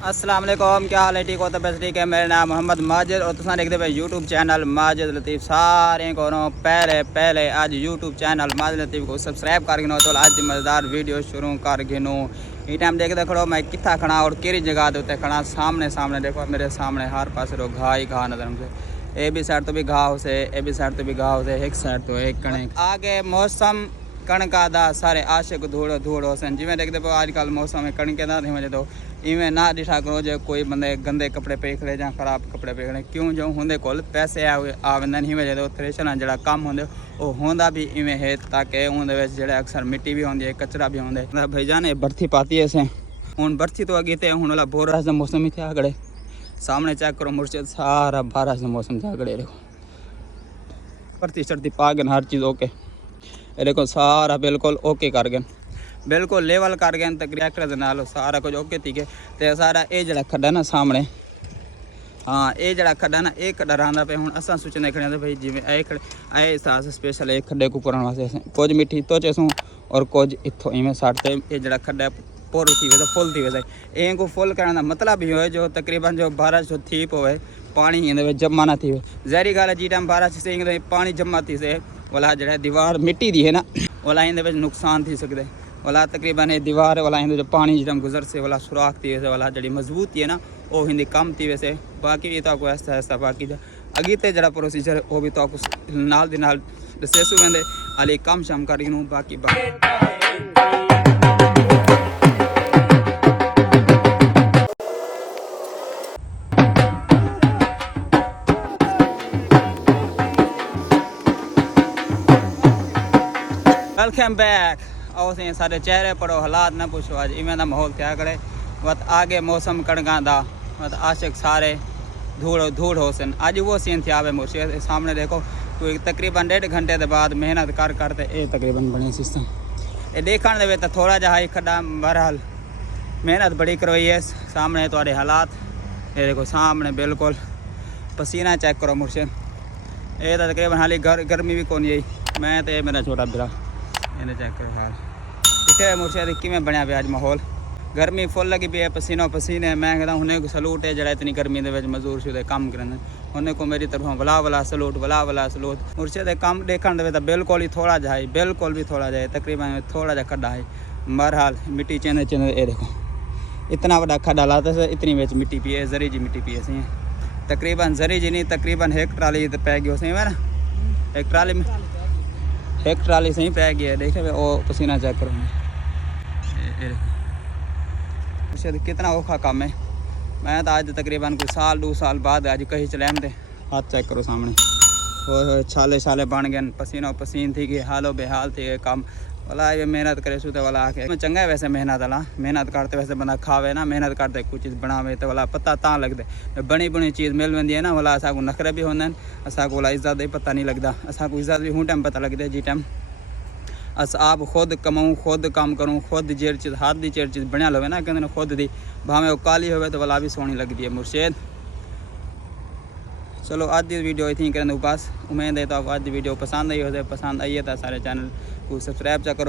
अस्सलाम वालेकुम, क्या हाल है? ठीक हो तो बस ठीक है। मेरा नाम मोहम्मद माजिद और तुम देखते भाई यूट्यूब चैनल माजिद लतीफ़। सारे को पहले आज यूट्यूब चैनल माजिद लतीफ़ को सब्सक्राइब कर गिनो तो आज मज़ेदार वीडियो शुरू कर गिनो। ये टाइम देखते खड़ो मैं कितना खड़ा और केरी जगह देते खड़ा सामने देखो मेरे सामने हर पास रो घा ही घा नजर मुझे। ए भी साइड तो भी घा उसे, ए भी साइड तो भी घा उसे, एक साइड तो एक कणक आगे मौसम कणका दा सारे आशिक धूड़ हो सन। जिमें देखते पो आजकल मौसम में कणके ना थी तो इवें ना दिशा करो जो कोई बंदे गंदे कपड़े पे खड़े या खराब कपड़े पे खड़े क्यों जो होंगे कोल पैसे आवेंदन ही जो थ्रेशर जो काम होंगे वो होंदा भी इवें है ताकि उन्हें जो अक्सर मिट्टी भी होंगी कचरा भी होंगे। भाई जाने बर्थी पाती है से हूँ बर्थी तो अगे थे हूँ वाला बोरास का मौसम ही थे आगड़े सामने चेक करो मुर्शिद सारा बारिश का मौसम थे आगड़े देखो बर्थी चढ़ती पा गए हर चीज़ ओके देखो सारा बिल्कुल ओके कर गए बिल्कुल लेवल कर गए तकरीबन नाल सारा कुछ ओके थी गए तो सारा ये जरा खड्डा ना सामने हाँ ये जरा खड्डा ना ये खड्डा रहा पे हूँ असा सोचने खड़े भाई जिमें ए खड़े ए सास स्पेशल एक खड्डे को पुराने वास्ते कुछ मिट्टी तो चेसूँ और कुछ इतों इवें साटते ये जरा खड्डा पूरी थी वैसे फुल थी वैसे ए को फुल करने का मतलब ही हो जो तकरीबन जो बारिश जो थी पोए पानी इन जमा ना थी जहरी गाल जी टाइम बारिश से पानी जमा थी से वाला जो दीवार मिट्टी दी है ना वाला इन नुकसान थी सकते वाला तकरीबन ये दीवार वाला जो पानी जो गुजर से वाला सुराख थी वैसे वाला जी मजबूत थी है ना वो हिंदी कम थी वैसे बाकी ये तो ऐसा ऐसा बाकी अगीते जरा प्रोसीजर वो भी तो नाल दी नाल दसेसू वेंदे हाली कम शम कर बाकी वेलकम बैक और सारे चेहरे पढ़ो हालात ना पूछो आज इवें दा माहौल क्या करे वत आगे मौसम कणका दा वत आशिक सारे धूड़ हो सन आज वो सीन थे आवे मुर्शिद सामने देखो कोई तकरीबन 1.5 घंटे के बाद मेहनत करते ये तकरीबन बने सिस्टम ये देखने दे तो थोड़ा जहा ही खड्डा बहरहाल मेहनत बड़ी करवाई है सामने थोड़े हालात ये देखो सामने बिल्कुल पसीना चेक करो मुर्शिद ये तो तकरीबन हाली गर्मी भी कौन आई मैं तो मेरा छोटा बिरा इन्हें चेक करो हाल इतने मुर्शिद किमें बनया पे आज माहौल गर्मी फुल लगी पी है पसीनो पसीने मैं कहता उन्हें सलूट है जरा इतनी गर्मी के मजदूर शुदे काम करने उन्हें को मेरी तरफों वला सलूट मुर्शिद काम देखने दे तो बिल्कुल ही थोड़ा जाए बिल्कुल भी थोड़ा जाए तकरीबन थोड़ा जा खड्डा है बहरहाल मिट्टी चेंदे ये देखो इतना बड़ा खड्डा लाते से इतनी बेच मिट्टी पिए जरी जी मिट्टी पिए सी तकरीबन जरी जी नहीं तकरीबन एक ट्राली पै गई सही है ना एक ट्राली में एक ट्राली से ही पै गया देखे वो पसीना चेक करो कितना औखा काम है। मैं तो आज तकरीबन कोई साल 2 साल बाद आज कहीं चले आते हाथ चेक करो सामने और छाले बन गए पसीनो पसीन थी गई हालो बेहाल थी गए काम वाला ये मेहनत करे सू तो वाला आके चंगा है वैसे मेहनत वाला मेहनत करते वैसे बंदा खावे ना मेहनत करते कुछ चीज़ बनावे तो वाला पता ता लगते बनी बुनी चीज़ मिल वेंदी है ना वाला असा को नखरे भी होंगे असा को वाला इज्जत ही पता नहीं लगता असा को इज्जत भी हूँ टाइम पता लगता है जी टाइम अस आप खुद कमाऊँ खुद काम करूँ खुद जेर चीज़ हाथ की जेर चीज़ बनया लवे ना कहते खुद दी भावें वो काली हो तो वाला भी सोहनी लगती है मुर्शिद। चलो आज की वीडियो इतनी करने बस उम्मीद है तो आज की वीडियो पसंद आई हो पसंद आई है तो सारे चैनल को सब्सक्राइब करो।